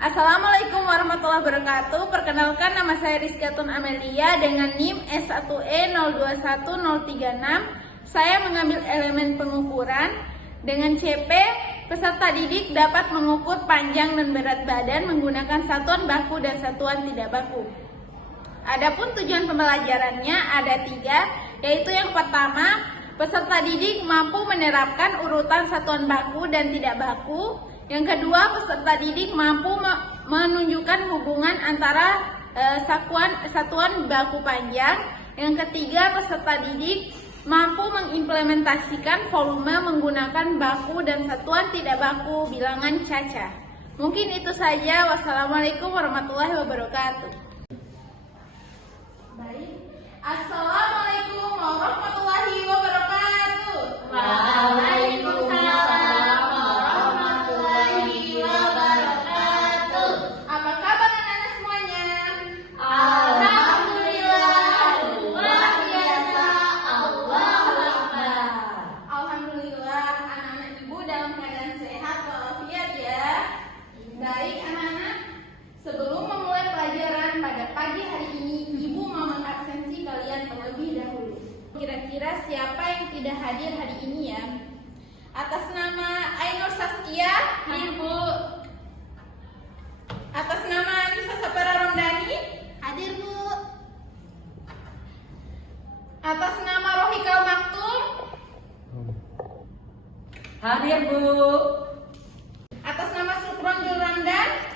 Assalamualaikum warahmatullahi wabarakatuh. Perkenalkan, nama saya Rizkyatun Amelia dengan NIM S1E021036. Saya mengambil elemen pengukuran. Dengan CP, peserta didik dapat mengukur panjang dan berat badan menggunakan satuan baku dan satuan tidak baku. Adapun tujuan pembelajarannya ada 3, yaitu yang pertama, peserta didik mampu menerapkan urutan satuan baku dan tidak baku. Yang kedua, peserta didik mampu menunjukkan hubungan antara satuan baku panjang. Yang ketiga, peserta didik mampu mengimplementasikan volume menggunakan baku dan satuan tidak baku bilangan cacah. Mungkin itu saja. Wassalamualaikum warahmatullahi wabarakatuh. Baik. Assalamualaikum warahmatullahi wabarakatuh. Waalaikumsalam warahmatullahi wabarakatuh. Apa kabar anak-anak semuanya? Alhamdulillah, luar biasa, Allahu Akbar. Alhamdulillah, anak-anak ibu dalam keadaan sehat walafiat ya. Baik anak-anak, sebelum memulai pelajaran pada pagi hari ini, ibu mau mengabsensi kalian terlebih dahulu. Kira-kira siapa yang tidak hadir hari ini ya? Atas nama Ainur Saskia, hadir Bu. Atas nama Anissa Sapara Romdani, hadir Bu. Atas nama Rohikal Maktum, Hadir Bu. atas nama Sukron Julramdan,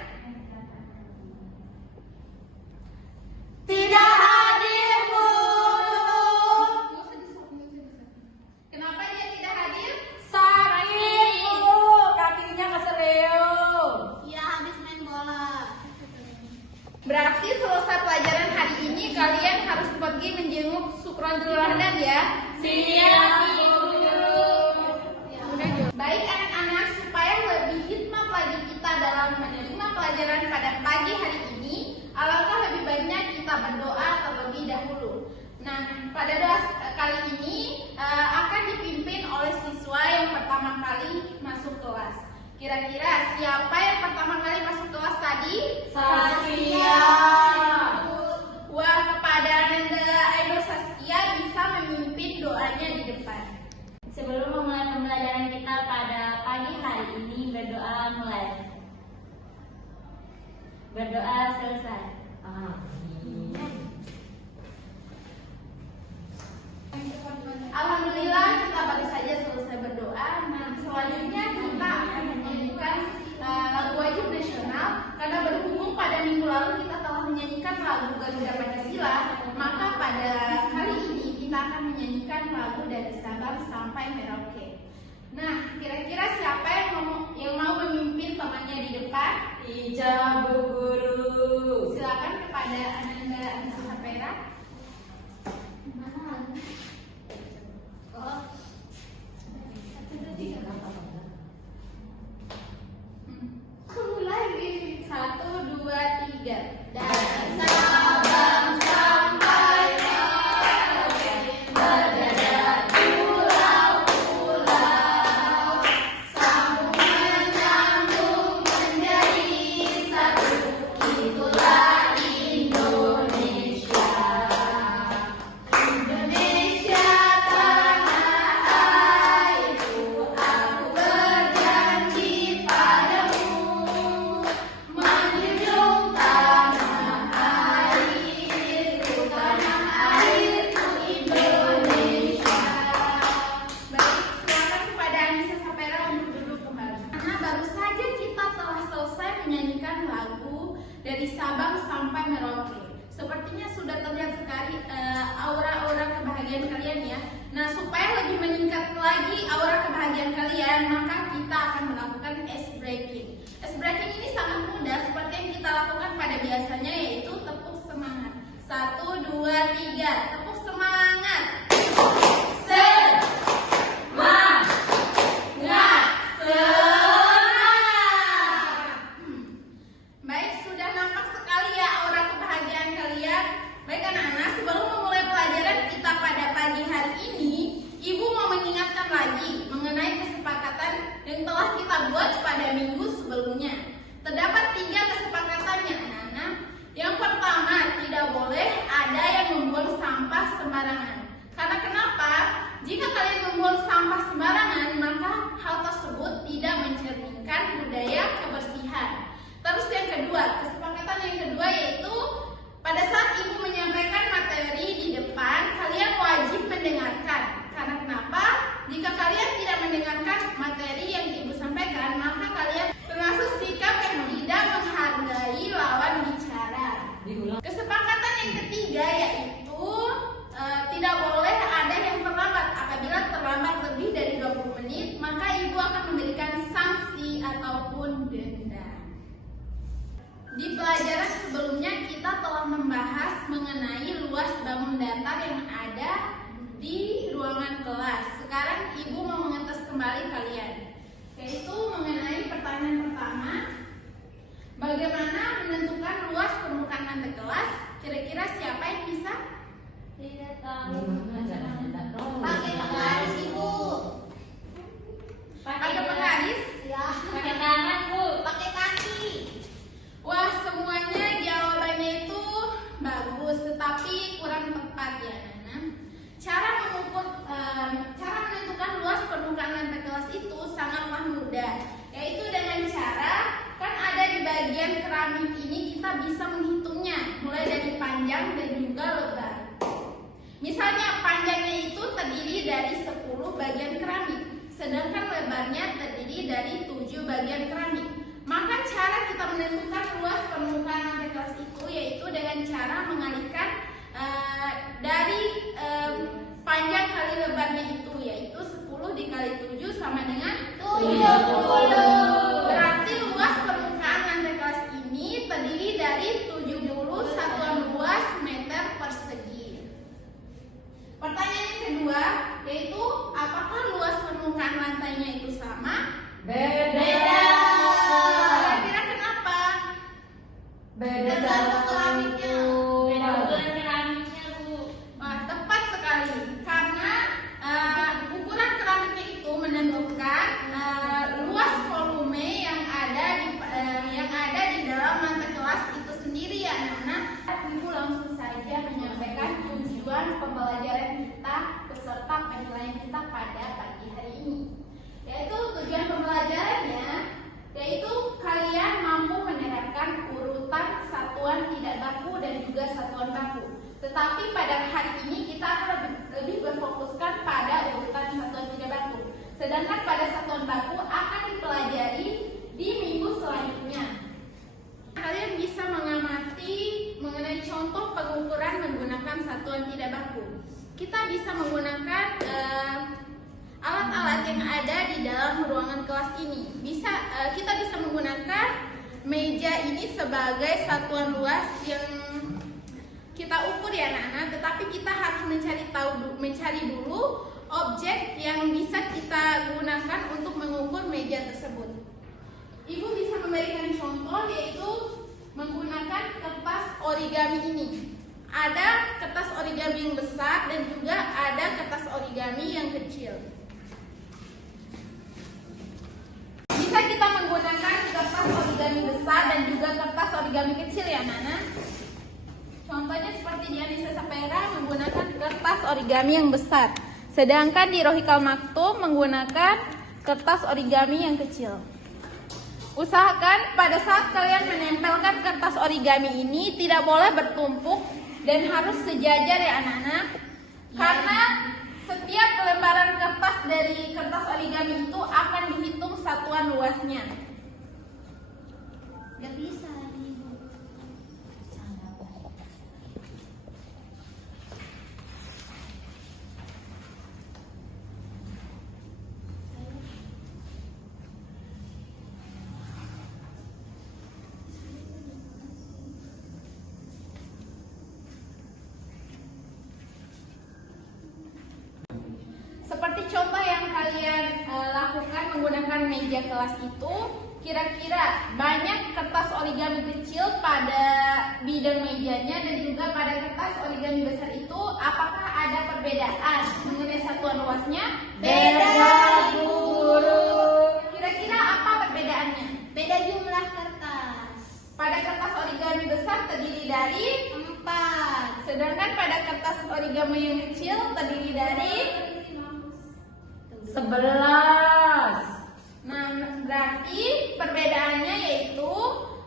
Tidak hadir Bu. Kenapa dia tidak hadir? Sakit Bu, kakinya keseleo. Iya, habis main bola. Berarti selesai pelajaran hari ini kalian harus pergi menjenguk Sukron Julramdan ya. Siap Bu. Baik anak-anak, supaya lebih hikmat lagi kita dalam menerima pelajaran pada pagi hari ini, alangkah lebih baiknya kita berdoa terlebih dahulu. Nah, pada doa kali ini akan dipimpin oleh siswa yang pertama kali masuk kelas. Kira-kira siapa yang pertama kali masuk kelas tadi? Saskia. Wah, kepada Ananda Ainur Saskia bisa memimpin doanya di depan. Sebelum memulai pembelajaran kita pada pagi hari ini, berdoa mulai. Berdoa selesai. Alhamdulillah, kita baru saja selesai berdoa. Nah, selanjutnya kita akan menyanyikan lagu wajib nasional. Karena berhubung pada minggu lalu kita telah menyanyikan lagu Garuda Pancasila, maka pada kali ini kita akan menyanyikan lagu dari Sabang sampai Merauke. Nah, kira-kira siapa yang mau memimpin temannya di depan? Ija Bu Guru. Silakan kepada Ananda Anissa Sapera. Mulai 1, 2, 3. Dari Sabang sampai Merauke, berderet pulau-pulau, sambung menyambung menjadi satu, itulah Indonesia. Indonesia tanah airku, aku berjanji padamu, menjunjung tanah airku Indonesia. Baik, silakan kepada Anissa Sapera untuk duduk kembali. Karena baru saja kita telah selesai menyanyikan lagu dari Sabang sampai Merauke. Sepertinya sudah terlihat sekali aura-aura kebahagiaan kalian ya. Nah, supaya lebih meningkat lagi aura kebahagiaan kalian, maka kita akan melakukan ice breaking. Ice breaking ini sangat mudah seperti yang kita lakukan pada biasanya, yaitu tepuk semangat. 1, 2, 3, tepuk semangat. Semangat, semangat. Baik, sudah nampak sekali ya aura kebahagiaan kalian. Baik anak-anak, sebelum memulai pelajaran kita pada pagi hari ini, Ibu mau mengingatkan lagi mengenai kesepakatan yang telah kita buat pada minggu sebelumnya. mengenai luas bangun datar yang ada di ruangan kelas. Sekarang Ibu mau mengetes kembali kalian, yaitu mengenai pertanyaan pertama. Bagaimana menentukan luas permukaan lantai kelas? Kira-kira siapa yang bisa? Tidak tahu. Pakai penggaris Ibu. Pakai penggaris? Ya. Pakai tangan, Bu. Pakai kaki. Wah, semuanya jawabannya itu bagus, tetapi kurang tepat ya, Nana. Cara menentukan luas permukaan lantai kelas itu sangatlah mudah, yaitu dengan cara, kan ada di bagian keramik ini kita bisa menghitungnya, mulai dari panjang dan juga lebar. Misalnya panjangnya itu terdiri dari 10 bagian keramik, sedangkan lebarnya terdiri dari 7 bagian keramik. Maka cara kita menentukan luas permukaan lantai kelas itu yaitu dengan cara mengalihkan dari panjang kali lebarnya itu, yaitu 10 dikali 7 sama dengan 70. Berarti luas permukaan lantai kelas ini terdiri dari 70 satuan luas meter persegi. Pertanyaan yang kedua yaitu apakah luas permukaan lantainya itu sama? Beda. Kira-kira kenapa? Tergantung keramiknya. Beda ukuran keramiknya, Bu. Wah, tepat sekali. Karena ukuran keramiknya itu menentukan luas volume yang ada di dalam lantai kelas itu sendiri ya, Nana. Ibu langsung saja menyampaikan tujuan pembelajaran kita beserta penilaian kita pada pagi hari ini. Yaitu tujuan pembelajarannya yaitu kalian mampu menerapkan urutan satuan tidak baku dan juga satuan baku. Tetapi pada hari ini kita akan lebih berfokuskan pada urutan satuan tidak baku. Sedangkan pada satuan baku akan dipelajari di minggu selanjutnya. Kalian bisa mengamati mengenai contoh pengukuran menggunakan satuan tidak baku. Kita bisa menggunakan alat-alat yang ada di dalam ruangan kelas ini. Kita bisa menggunakan meja ini sebagai satuan luas yang kita ukur ya Nana, tetapi kita harus mencari dulu objek yang bisa kita gunakan untuk mengukur meja tersebut. Ibu bisa memberikan contoh yaitu menggunakan kertas origami ini. Ada kertas origami yang besar dan juga ada kertas origami yang kecil. Bisa kita menggunakan kertas origami besar dan juga kertas origami kecil ya Nana. Contohnya seperti di Anissa Sapera menggunakan kertas origami yang besar, sedangkan di Rohikal Maktum menggunakan kertas origami yang kecil. Usahakan pada saat kalian menempelkan kertas origami ini tidak boleh bertumpuk dan harus sejajar ya anak-anak. Karena setiap lembaran kertas dari kertas origami itu akan dihitung satuan luasnya. Gak bisa Ibu. Seperti contoh yang kalian lakukan menggunakan meja kelas itu, kira-kira banyak kertas origami kecil pada bidang mejanya dan juga pada kertas origami besar itu, apakah ada perbedaan mengenai satuan luasnya? Beda, Guru. Kira-kira apa perbedaannya? Beda jumlah kertas. Pada kertas origami besar terdiri dari 4. sedangkan pada kertas origami yang kecil terdiri dari 11. Nah, berarti perbedaannya yaitu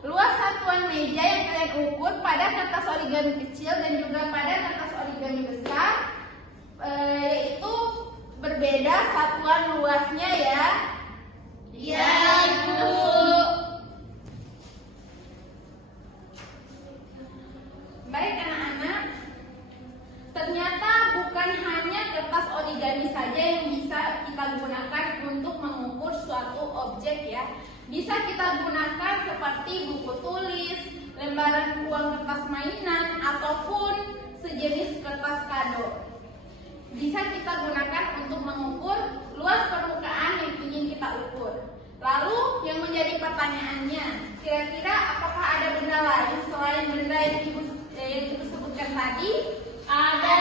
luas satuan meja yang kalian ukur pada kertas origami kecil dan juga pada kertas origami besar yaitu berbeda satuan luasnya ya. Iya, Ibu. Baik anak-anak, ternyata bukan hanya kertas origami saja yang bisa kita gunakan untuk mengukur suatu objek ya. Bisa kita gunakan seperti buku tulis, lembaran uang kertas mainan, ataupun sejenis kertas kado. Bisa kita gunakan untuk mengukur luas permukaan yang ingin kita ukur. Lalu yang menjadi pertanyaannya, kira-kira apakah ada benda lain selain benda yang Ibu sebutkan tadi? Ada.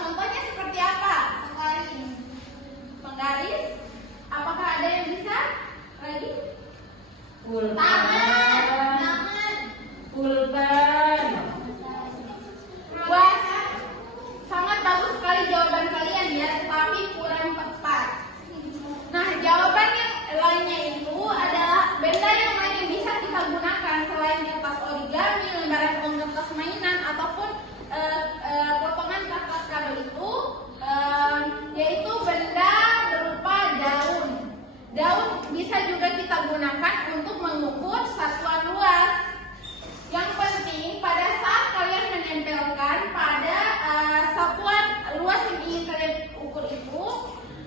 Contohnya seperti apa? Penggaris. Penggaris. Apakah ada yang bisa lagi? Tangan. Tangan. Pulpen. Wah, sangat bagus sekali jawaban kalian ya, tetapi kurang tepat. Nah, jawaban yang lainnya itu adalah benda yang lain yang bisa kita gunakan selain kertas origami, lembaran uang kertas mainan ataupun potongan kertas kado itu, yaitu benda berupa daun. Daun bisa juga kita gunakan untuk mengukur satuan luas. Yang penting pada saat kalian menempelkan pada satuan luas yang ingin kalian ukur itu,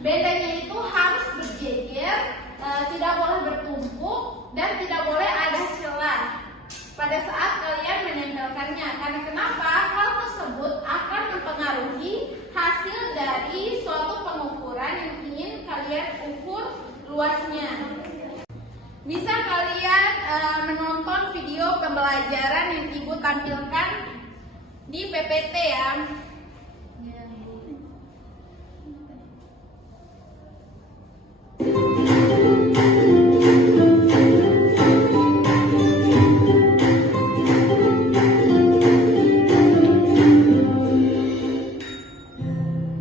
bedanya itu harus berjejer, tidak boleh bertumpuk, dan tidak boleh ada celah pada saat kalian menempelkannya. Karena kenapa? Hal tersebut akan mempengaruhi hasil dari suatu pengukuran yang ingin kalian ukur luasnya. Bisa kalian menonton video pembelajaran yang Ibu tampilkan di PPT ya.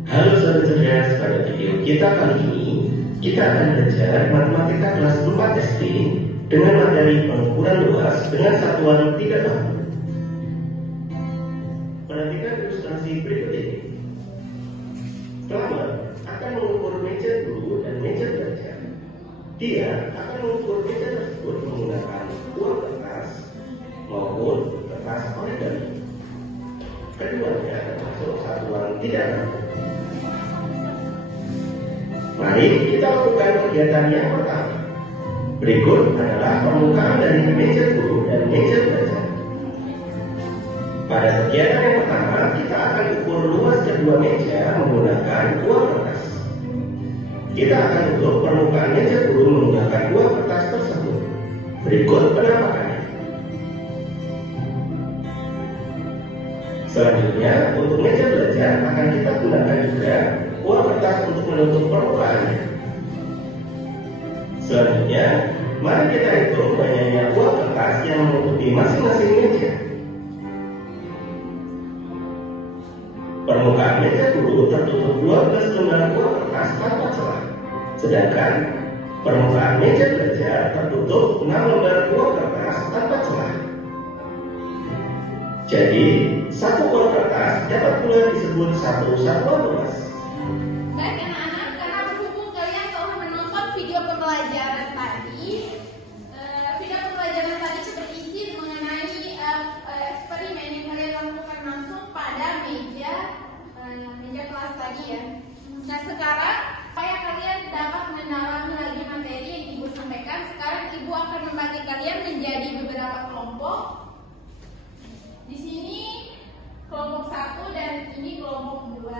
Halo sahabat cerdas, pada video kita kali ini kita akan belajar matematika kelas 4 SD dengan materi pengukuran luas dengan satuan tidak baku. Perhatikan ilustrasi berikut ini. Selamat akan mengukur meja guru dan meja belajar. Dia akan mengukur meja tersebut menggunakan uang kertas maupun kertas origami. Keduanya termasuk satuan tidak baku. Mari kita lakukan kegiatan yang pertama. Berikut adalah permukaan dari meja guru dan meja belajar. Pada kegiatan yang pertama, kita akan ukur luas kedua meja menggunakan uang kertas. Kita akan ukur permukaan meja guru menggunakan uang kertas tersebut. Berikut penampakannya. Selanjutnya, untuk meja belajar akan kita gunakan juga uang kertas untuk menutup permukaannya. Selanjutnya, mari kita hitung banyaknya uang kertas yang menutupi masing-masing meja. Permukaan meja guru tertutup 12 lembar uang kertas tanpa celah, sedangkan permukaan meja belajar tertutup 6 lembar uang kertas tanpa celah. Jadi, satu uang kertas dapat pula disebut satu satuan luas. Baik anak-anak, karena berhubung kalian telah menonton video pembelajaran tadi, berisi mengenai eksperimen yang kalian lakukan langsung pada meja kelas tadi ya. Nah sekarang, supaya kalian dapat mendalami lagi materi yang Ibu sampaikan, sekarang Ibu akan membagi kalian menjadi beberapa kelompok. Di sini kelompok 1 dan ini kelompok 2.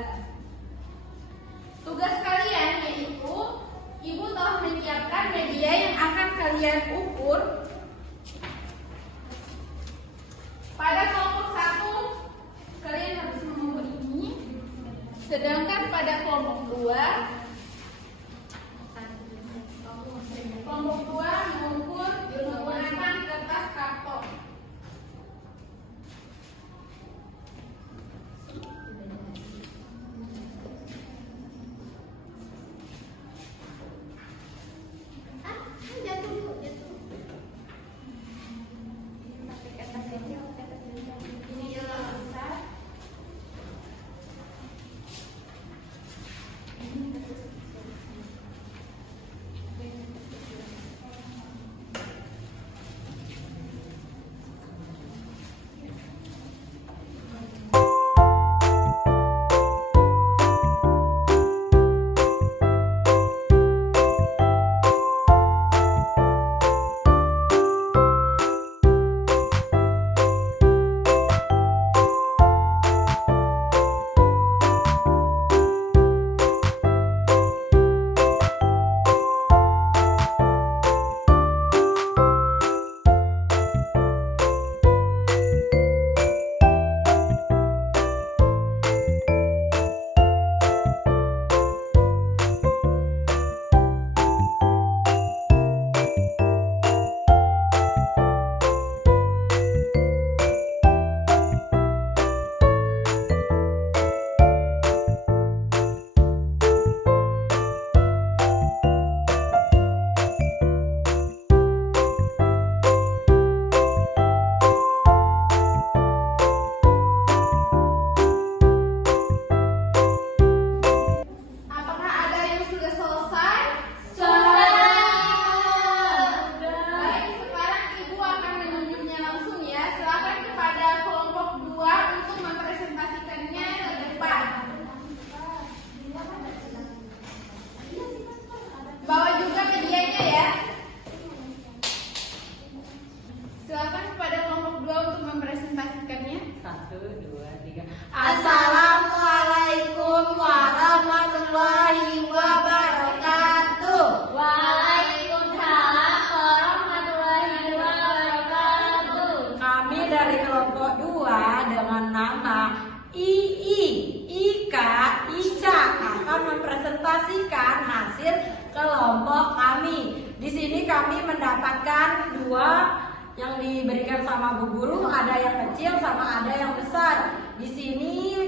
1, 2, 3. Assalamualaikum warahmatullahi wabarakatuh. Waalaikumsalam warahmatullahi wabarakatuh. Kami dari kelompok 2 dengan nama Ika, Ica akan mempresentasikan hasil kelompok kami. Di sini kami mendapatkan 2 yang diberikan sama Bu Guru, ada yang kecil sama ada yang besar. Di sini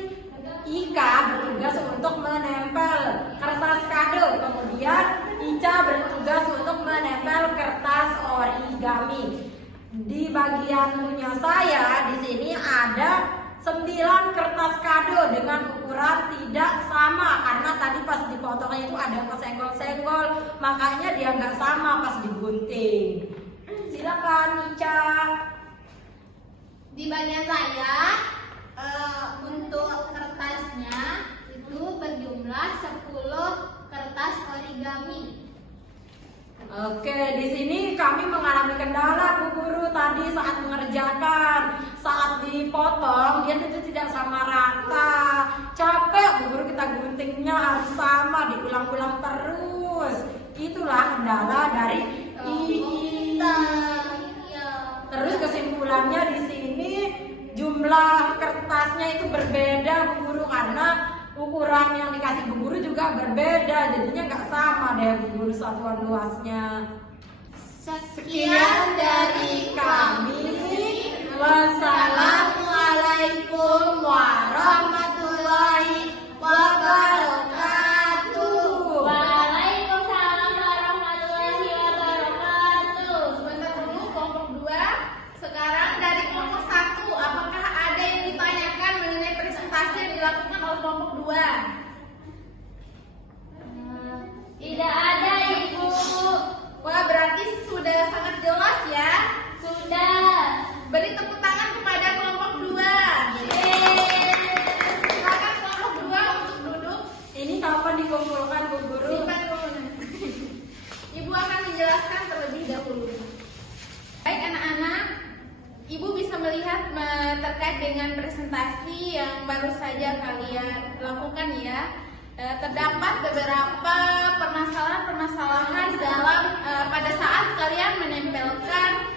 Ika bertugas untuk menempel kertas kado, kemudian Ica bertugas untuk menempel kertas origami. Di bagian punya saya di sini ada 9 kertas kado dengan ukuran tidak sama karena tadi pas dipotongnya itu ada kesenggol-senggol, makanya dia nggak sama pas digunting. Silakan Ica. Di bagian saya untuk kertasnya itu berjumlah 10 kertas origami. Oke, di sini kami mengalami kendala Bu Guru tadi saat mengerjakan. Saat dipotong dia itu tidak sama rata. Capek Bu Guru, kita guntingnya harus sama, diulang-ulang terus. Itulah kendala dari Iya. Terus kesimpulannya di sini jumlah kertasnya itu berbeda Bu Guru karena ukuran yang dikasih Bu Guru juga berbeda, jadinya nggak sama deh Bu Guru satuan luasnya. Sekian dari kami. Wassalamualaikum warahmatullahi wabarakatuh. Waalaikumsalam warahmatullahi wabarakatuh. Sebentar dulu kelompok 2. Sekarang dari kelompok 1, apakah ada yang ditanyakan mengenai presentasi yang dilakukan oleh kelompok 2? Tidak ada Ibu. Wah, berarti sudah sangat jelas ya. Sudah. Beri tepuk tangan kepada kelompok 2. Silakan kelompok 2 untuk duduk. Ini kapan dikumpulkan Bu Guru? Simpan dulu. Ibu akan menjelaskan terlebih dahulu. Baik anak-anak, Ibu bisa melihat terkait dengan presentasi yang baru saja kalian lakukan ya. Terdapat beberapa permasalahan dalam pada saat kalian menempelkan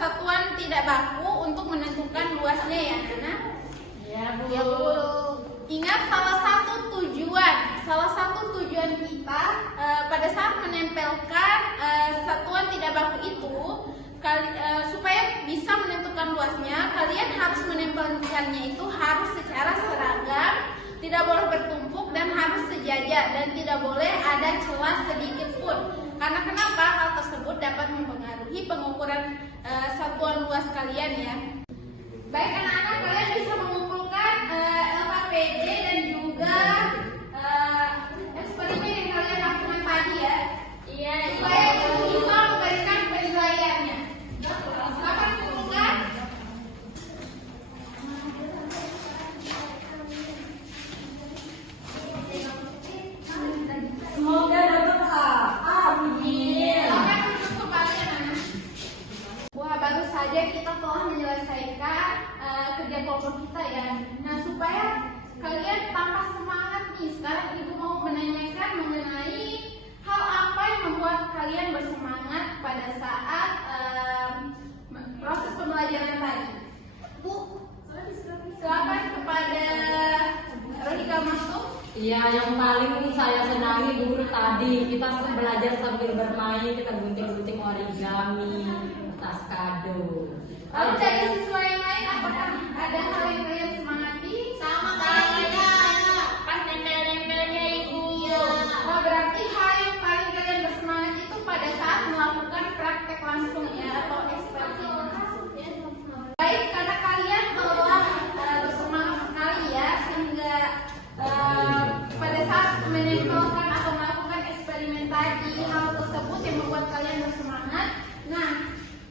satuan tidak baku untuk menentukan luasnya ya anak. Ya Bu. Ingat salah satu tujuan kita pada saat menempelkan satuan tidak baku itu supaya bisa menentukan luasnya, kalian harus menempelkannya itu harus secara seragam, tidak boleh bertumpuk dan harus sejajar dan tidak boleh ada celah sedikit pun. Karena kenapa? Hal tersebut dapat mempengaruhi pengukuran satuan luas kalian ya. Baik anak-anak, kalian bisa mengumpulkan LKPD dan juga eksperimen yang kalian lakukan tadi ya. Iya. Supaya Ibu bisa memberikan penilaiannya. Silakan kumpulkan. Semoga dapat A. Amin. Silakan duduk kembali anak-anak. Wah, baru saja kita telah menyelesaikan kerja kelompok kita ya. Nah, supaya kalian tambah semangat nih, sekarang Ibu mau menanyakan mengenai hal apa yang membuat kalian bersemangat pada saat proses pembelajaran tadi. Bu, silakan kepada Rohika masuk. Iya, yang paling saya senangi Bu Guru tadi kita belajar sambil bermain, kita gunting-gunting origami, tas kado. Lalu dari siswa yang lain, apakah ada hal yang kalian semangati? Sama kayak kita. Pas nempel-nempelnya Ibu. Wah, berarti hal yang paling kalian bersemangat itu pada saat melakukan praktek langsung ya atau eksperimen. Baik, karena kalian telah bersemangat sekali ya sehingga pada saat menempelkan atau melakukan eksperimen tadi, hal tersebut yang membuat kalian bersemangat. Nah,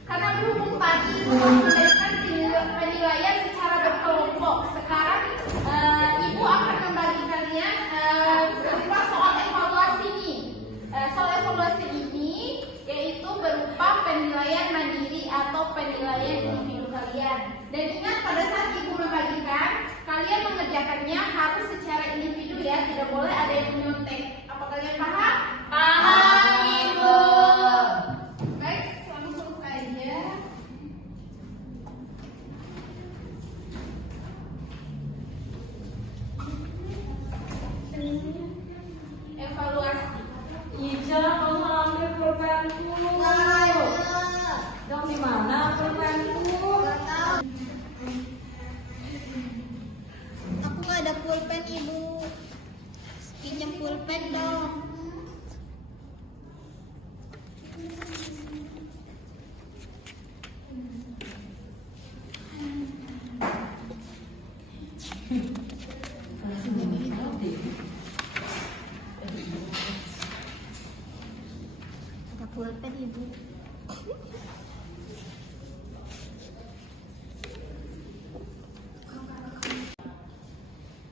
karena berhubung tadi memberikan penilaian secara berkelompok, sekarang Ibu akan membagi kalian berupa soal evaluasi ini. Soal evaluasi ini yaitu berupa penilaian mandiri atau penilaian individu kalian. kalian. Dan ingat pada saat ibu membagikan, kalian mengerjakannya harus secara individu ya, tidak boleh ada yang menyontek. Apa kalian paham? Paham, Ibu. Baik, langsung saja. Evaluasi. Ija, kamu ambil pulpenku. Dong, di mana pulpenku? Aku nggak ada pulpen, Ibu. Pinjam pulpen dong. Ada pulpen, Ibu.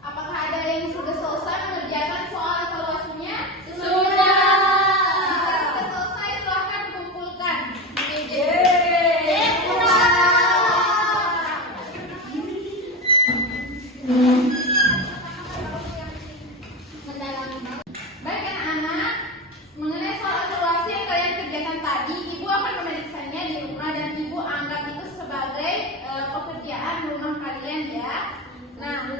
Apakah ada yang sudah selesai mengerjakan soal evaluasinya? Sudah. Jika sudah selesai, silahkan kumpulkan di meja. Baik anak-anak, mengenai soal evaluasi yang kalian kerjakan tadi, ibu akan memeriksanya di rumah dan ibu anggap itu sebagai pekerjaan rumah kalian ya. Nah,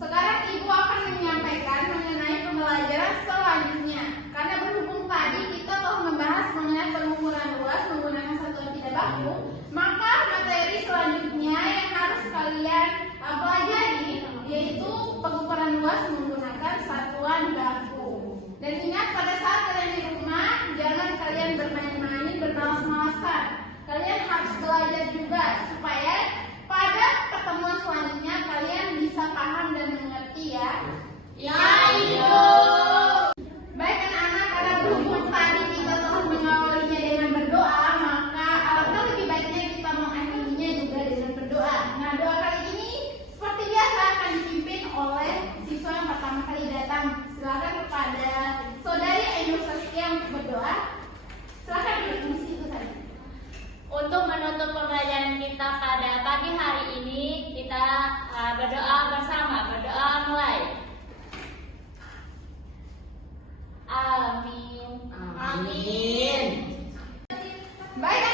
sekarang ibu akan menyampaikan mengenai pembelajaran selanjutnya. Karena berhubung tadi kita telah membahas mengenai pengukuran luas menggunakan satuan tidak baku, maka materi selanjutnya yang harus kalian pelajari yaitu pengukuran luas menggunakan satuan baku. Dan ingat pada saat kalian di rumah, jangan kalian bermain-main, bermalas-malasan. Kalian harus belajar juga supaya pada pertemuan selanjutnya kalian bisa paham dan mengerti ya. Ya, Ibu. Baik anak-anak, karena berhubung tadi kita telah mengawalinya dengan berdoa, maka alangkah lebih baiknya kita mengakhirinya juga dengan berdoa. Nah, doa kali ini seperti biasa akan dipimpin oleh siswa yang pertama kali datang. Silakan kepada Saudari Ainur Saskia untuk berdoa. Silakan duduk di situ tadi. Untuk menutup pembelajaran kita pada pagi hari ini, kita berdoa bersama. Berdoa mulai. Amin. Amin. Baik